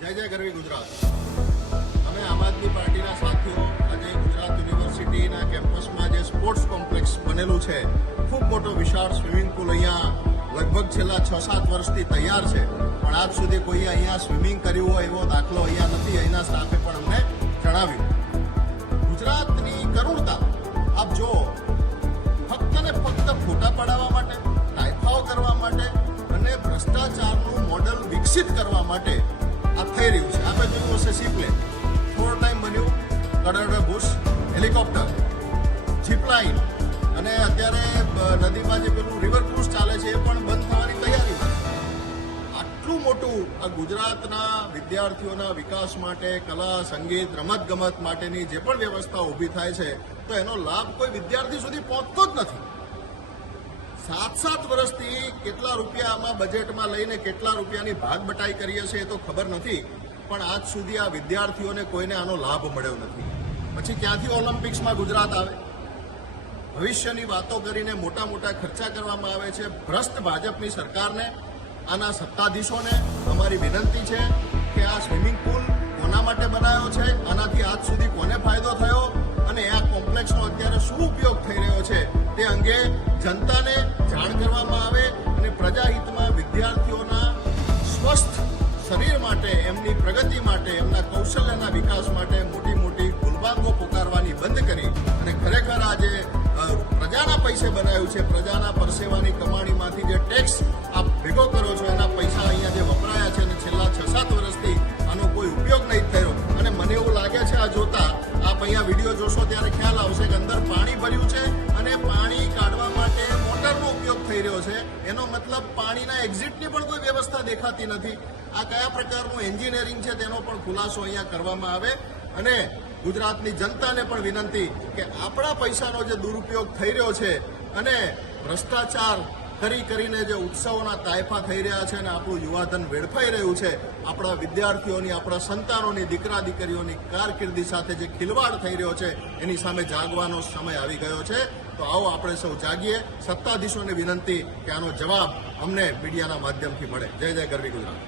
જય જય ગરવી ગુજરાત। અમે આમ આદમી પાર્ટીના સાથીઓ આજે ગુજરાત યુનિવર્સિટીના કેમ્પસમાં જે સ્પોર્ટ્સ કોમ્પ્લેક્સ બનેલું છે, ખૂબ મોટો વિશાળ સ્વિમિંગ પુલ અહીંયા લગભગ છેલ્લા 6-7 વર્ષથી તૈયાર છે, પણ આજ સુધી કોઈએ અહીંયા સ્વિમિંગ કર્યું હોય એવો દાખલો અહીંયા નથી। અહીંના સ્ટાફે પણ અમને જણાવ્યું। ગુજરાતની કરુણતા આપ જો, ફક્ત ને ફક્ત ફોટા પડાવવા માટે, ટાઈફાઓ કરવા માટે અને ભ્રષ્ટાચારનું મોડલ વિકસિત કરવા માટે આ થઈ રહ્યું છે। આપણે જોયું હશે સીપ્લેન 4 ટાઈમ બન્યું, કડર બુશ, હેલિકોપ્ટર, જીપલાઇન અને અત્યારે નદીમાં જે પેલું રિવર ક્રુઝ ચાલે છે એ પણ બંધ થવાની તૈયારીમાં છે। આટલું મોટું આ ગુજરાતના વિદ્યાર્થીઓના વિકાસ માટે, કલા, સંગીત, રમતગમત માટેની જે પણ વ્યવસ્થા ઊભી થાય છે તો એનો લાભ કોઈ વિદ્યાર્થી સુધી પહોંચતો જ નથી। 7 વર્ષથી કેટલા રૂપિયા આમાં બજેટમાં લઈને કેટલા રૂપિયાની ભાગ બટાઈ કરીએ છીએ એ તો ખબર નથી, પણ આજ સુધી આ વિદ્યાર્થીઓને કોઈને આનો લાભ મળ્યો નથી। પછી ક્યાંથી ઓલિમ્પિક્સમાં ગુજરાત આવે? ભવિષ્યની વાતો કરીને મોટા મોટા ખર્ચા કરવામાં આવે છે। ભ્રષ્ટ ભાજપની સરકારને, આના સત્તાધીશોને અમારી વિનંતી છે કે આ સ્વિમિંગ પુલ કોના માટે બનાવ્યો છે, આનાથી આજ સુધી કોને ફાયદો થયો અને આ કોમ્પ્લેક્સનો અત્યારે શું ઉપયોગ થઈ રહ્યો છે તે અંગે જનતાને જાણ કરવામાં આવે અને પ્રજાહિતમાં વિદ્યાર્થીઓના સ્વસ્થ શરીર માટે, એમની પ્રગતિ માટે, એમના કૌશલ્યના વિકાસ માટે મોટી મોટી ગુલબાંગો પુકારવાની બંધ કરી અને ખરેખર આ જે પ્રજાના પૈસે બનાવ્યું છે, પ્રજાના પરસેવાની કમાણીમાંથી જે ટેક્સ આપ ભેગો કરો છો એના પૈસા અહીંયા જે વપરાયા છે અને છેલ્લા 6-7 વર્ષથી આનો કોઈ ઉપયોગ નહીં થયો। અને મને એવું લાગે છે આ જોતા, આપ અહીંયા વિડીયો જોશો ત્યારે ખ્યાલ આવશે કે અંદર પાણી ભર્યું છે અને પાણી કાઢવા માટે મોટરનો ઉપયોગ થઈ રહ્યો છે। એનો મતલબ પાણીના એક્ઝિટની પણ કોઈ વ્યવસ્થા દેખાતી નથી। આ કયા પ્રકારનું એન્જિનિયરિંગ છે તેનો પણ ખુલાસો અહીંયા કરવામાં આવે અને ગુજરાતની જનતાને પણ વિનંતી કે આપણા પૈસાનો જે દુરુપયોગ થઈ રહ્યો છે અને ભ્રષ્ટાચાર કરીને જે ઉત્સવોના તાયફા થઈ રહ્યા છે અને આપણું યુવાધન વેડફાઈ રહ્યું છે, આપણા વિદ્યાર્થીઓની, આપણા સંતાનોની, દીકરા દીકરીઓની કારકિર્દી સાથે જે ખિલવાડ થઈ રહ્યો છે એની સામે જાગવાનો સમય આવી ગયો છે। તો આવો આપણે સૌ જાગીએ। સત્તાધીશોને વિનંતી કે આનો જવાબ અમને મીડિયાના માધ્યમથી મળે। જય જય ગરવી ગુજરાત।